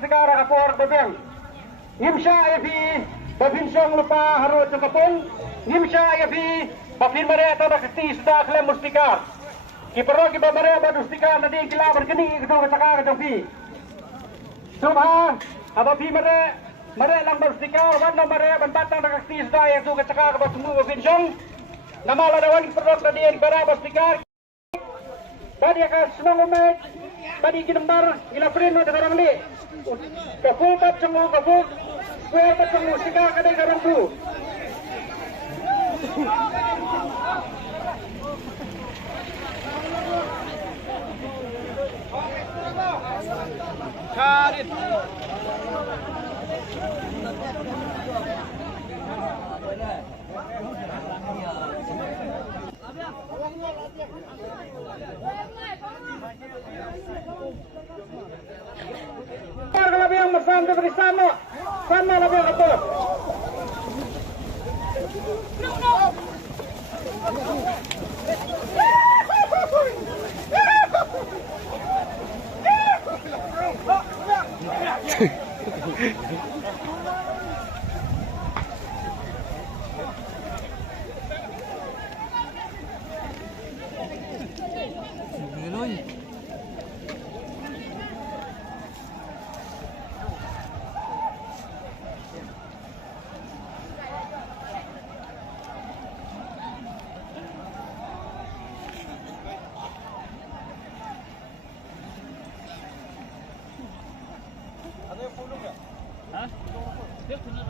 segara kapor babeng. Ngimsya ya fi babinsong lupa harus kapung. Ngimsya ya fi bafin mare atau nakti sudah klem mustikar. Kipero kiba mare badustikar nanti kila bergeni kedua kecakar kedong fi. Subha apa fi mare lang mustikar warna mare banbatang nakti sudah yang tu kecakar kedong semua babinsong. Nama ladawan kipero tadi yang bara mustikar. Tadi akan senang umat, tadi kinembar, gila print ada orang ni. Kaful bat cenggu, kaful square bat cenggu, sika kadai orang tu. Karit. Kalau lebih yang mesam diberi sama lebih apa? Ada yang puluh nggak? Hah? Dia punya